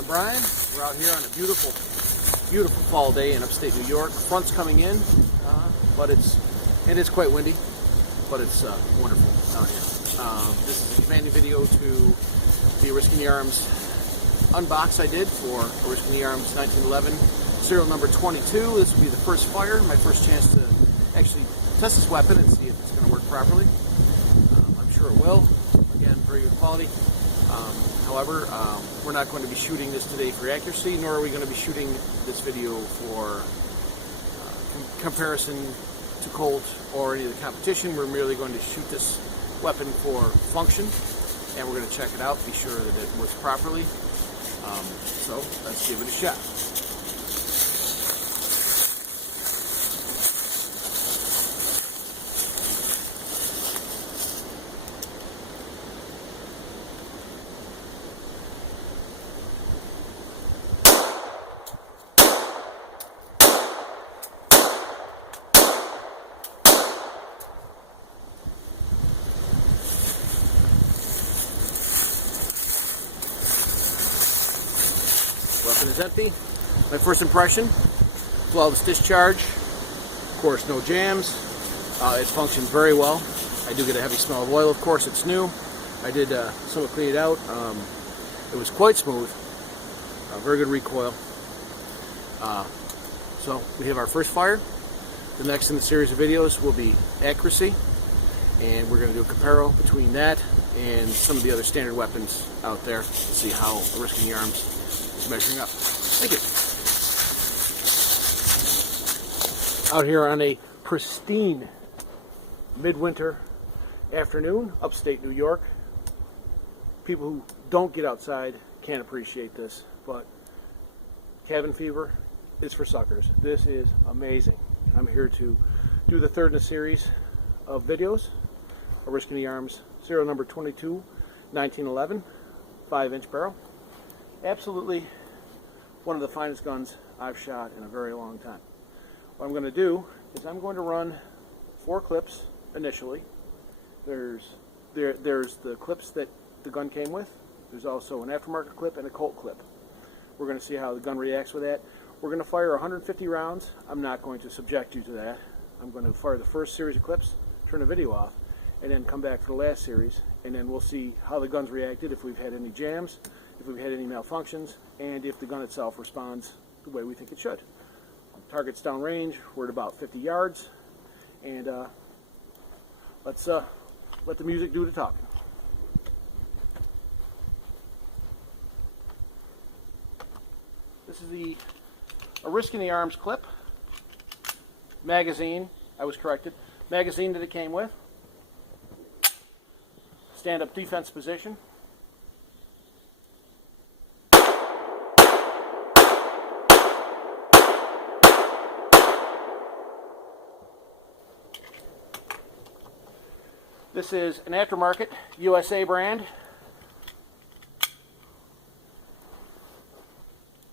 I'm Brian. We're out here on a beautiful, beautiful fall day in upstate New York. Front's coming in, but it is quite windy, but it's wonderful out here. This is a companion video to the Oriskany Arms unbox I did for Oriskany Arms 1911, serial number 22. This will be the first fire, my first chance to actually test this weapon and see if it's going to work properly. I'm sure it will. Again, very good quality. However, we're not going to be shooting this today for accuracy, nor are we going to be shooting this video for comparison to Colt or any of the competition. We're merely going to shoot this weapon for function, and we're going to check it out, be sure that it works properly. So let's give it a shot. Weapon is empty. My first impression, flawless discharge. Of course, no jams. It functions very well. I do get a heavy smell of oil, of course, it's new. I did somewhat clean it out. It was quite smooth. Very good recoil. So we have our first fire. The next in the series of videos will be accuracy. And we're going to do a comparo between that and some of the other standard weapons out there to see how Oriskany Arms is measuring up. Thank you. Out here on a pristine midwinter afternoon, upstate New York. People who don't get outside can't appreciate this, but cabin fever is for suckers. This is amazing. I'm here to do the third in a series of videos. Oriskany Arms, serial number 22, 1911, 5-inch barrel. Absolutely one of the finest guns I've shot in a very long time. What I'm going to do is I'm going to run 4 clips initially. There's the clips that the gun came with. There's also an aftermarket clip and a Colt clip. We're going to see how the gun reacts with that. We're going to fire 150 rounds. I'm not going to subject you to that. I'm going to fire the first series of clips, turn the video off, and then come back for the last series, and then we'll see how the gun's reacted, if we've had any jams, if we've had any malfunctions, and if the gun itself responds the way we think it should. Target's downrange, we're at about 50 yards, and let's let the music do the talking. This is the Oriskany Arms clip, magazine, I was corrected, magazine that it came with. Stand-up defense position. This is an aftermarket USA brand.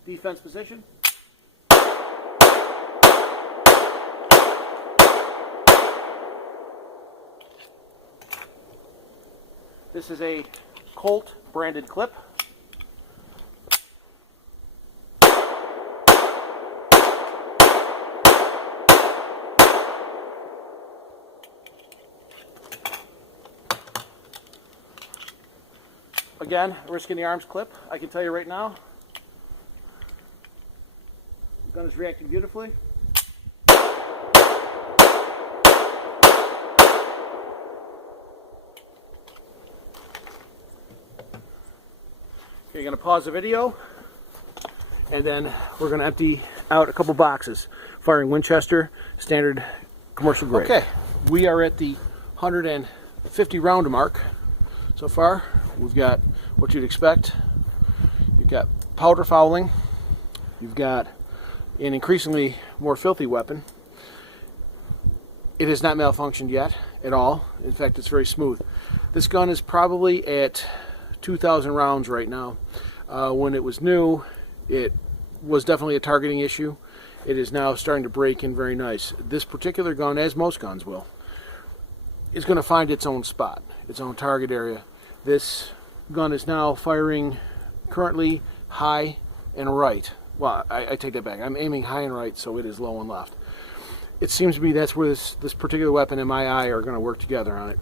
Defense position. This is a Colt branded clip. Again, Oriskany Arms clip. I can tell you right now, the gun is reacting beautifully. You're going to pause the video, and then we're going to empty out a couple boxes, firing Winchester, standard commercial grade. Okay, we are at the 150 round mark so far. We've got what you'd expect. You've got powder fouling. You've got an increasingly more filthy weapon. It has not malfunctioned yet at all. In fact, it's very smooth. This gun is probably at 2,000 rounds right now. When it was new, it was definitely a targeting issue. It is now starting to break in very nice. This particular gun, as most guns will, is going to find its own spot, its own target area. This gun is now firing currently high and right. Well, I take that back. I'm aiming high and right, so it is low and left. It seems to be that's where this particular weapon and my eye are going to work together on it.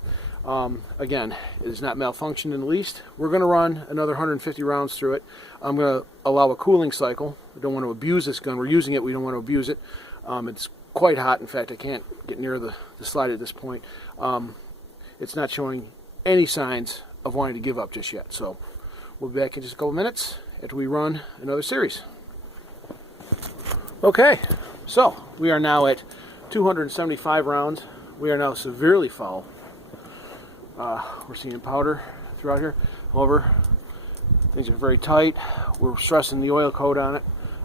Again, it is not malfunctioned in the least. We're going to run another 150 rounds through it. I'm going to allow a cooling cycle. We don't want to abuse this gun. We're using it. We don't want to abuse it. It's quite hot. In fact, I can't get near the slide at this point. It's not showing any signs of wanting to give up just yet. So we'll be back in just a couple minutes after we run another series. Okay, so we are now at 275 rounds. We are now severely foul. We're seeing powder throughout here. However, things are very tight. We're stressing the oil coat on it.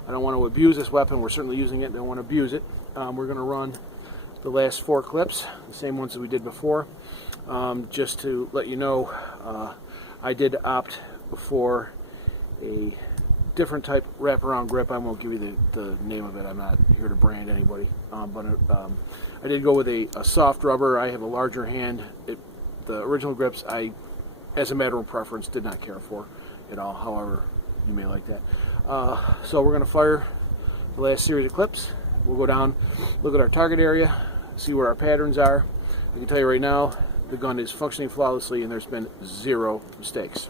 I don't want to abuse this weapon. We're certainly using it. Don't want to abuse it. We're going to run the last 4 clips, the same ones that we did before. Just to let you know, I did opt for a different type wraparound grip. I won't give you the name of it. I'm not here to brand anybody. But I did go with a soft rubber. I have a larger hand. The original grips, I, as a matter of preference, did not care for at all. However, you may like that. So we're going to fire the last series of clips. We'll go down, look at our target area, see where our patterns are. I can tell you right now, the gun is functioning flawlessly and there's been 0 mistakes.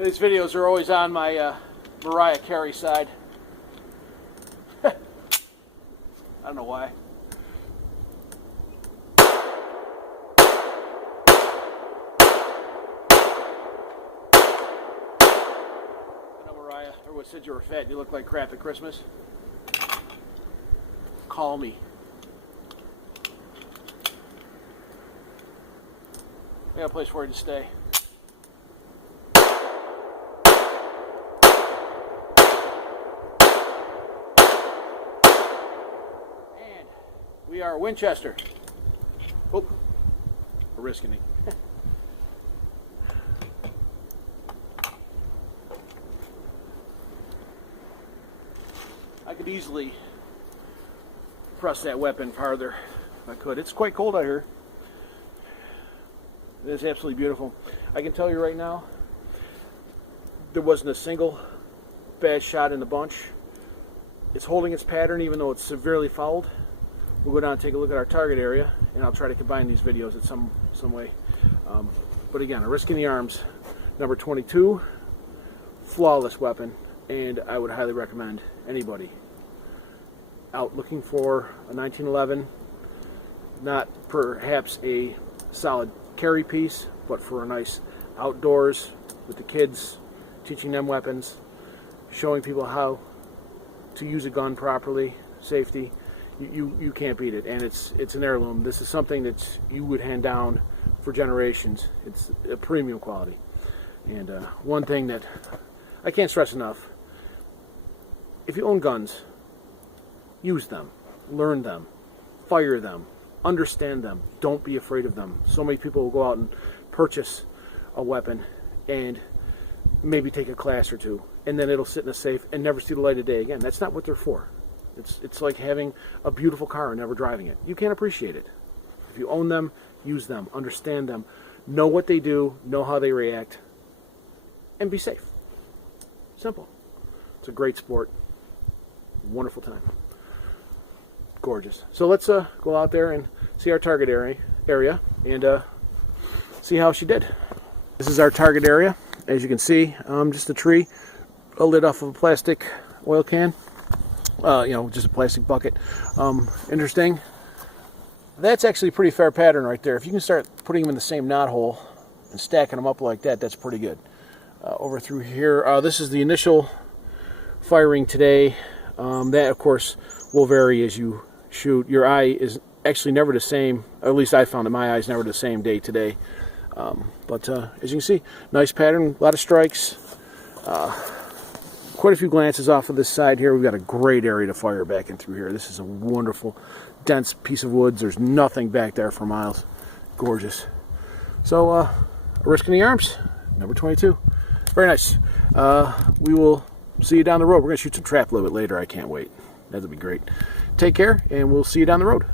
These videos are always on my Mariah Carey side. I don't know why. I know Mariah, everyone said you were fat and you look like crap at Christmas. Call me. I got a place for you to stay. We are Winchester. Oh, Oriskany. I could easily press that weapon farther if I could. It's quite cold out here. It is absolutely beautiful. I can tell you right now, there wasn't a single bad shot in the bunch. It's holding its pattern even though it's severely fouled. We'll go down and take a look at our target area, and I'll try to combine these videos in some way. But again, Oriskany Arms, number 22, flawless weapon, and I would highly recommend anybody out looking for a 1911, not perhaps a solid carry piece, but for a nice outdoors with the kids, teaching them weapons, showing people how to use a gun properly, safety. You can't beat it, and it's an heirloom. This is something that you would hand down for generations. It's a premium quality. And one thing that I can't stress enough, if you own guns, use them, learn them, fire them, understand them, don't be afraid of them. So many people will go out and purchase a weapon and maybe take a class or two, and then it'll sit in a safe and never see the light of day again. That's not what they're for. It's like having a beautiful car and never driving it. You can't appreciate it. If you own them, use them, understand them, know what they do, know how they react, and be safe. Simple. It's a great sport. Wonderful time. Gorgeous. So let's go out there and see our target area and see how she did. This is our target area. As you can see, just a tree, a lid off of a plastic oil can. Just a plastic bucket. Interesting. That's actually a pretty fair pattern right there. If you can start putting them in the same knot hole and stacking them up like that, that's pretty good. Over through here, this is the initial firing today That, of course, will vary as you shoot. Your eye is actually never the same. Or at least I found that my eye is never the same day to day. But as you can see, nice pattern, a lot of strikes. Quite a few glances off of this side here. We've got a great area to fire back in through here. This is a wonderful, dense piece of woods. There's nothing back there for miles. Gorgeous. So, Oriskany Arms, number 22. Very nice. We will see you down the road. We're going to shoot some trap a little bit later. I can't wait. That'll be great. Take care, and we'll see you down the road.